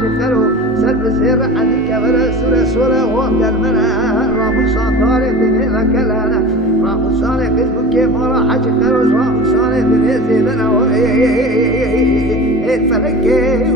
حجترو سر بزیر علی کبر سوره و در من راموسان داره دنی لکلانا راموسان قسم که مارا حجترو راموسان دنی زیدن و فلکه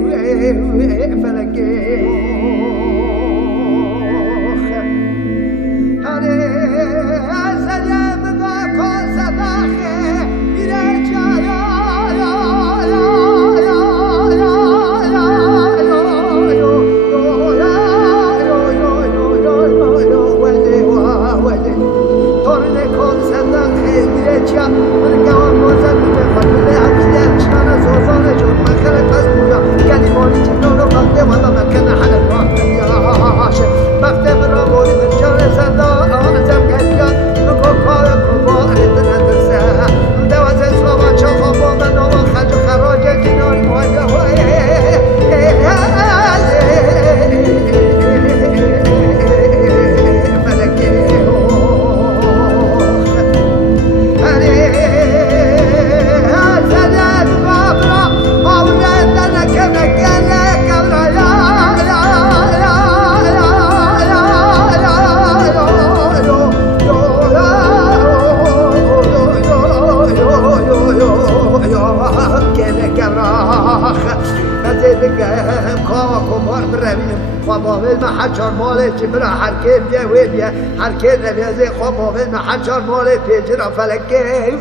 محجر مال جبرا حركات يا ويبيا حركات نبيزي خبابين محجر مال بيجرا فلكي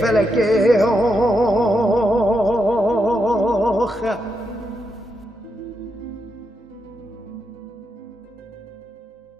فلكي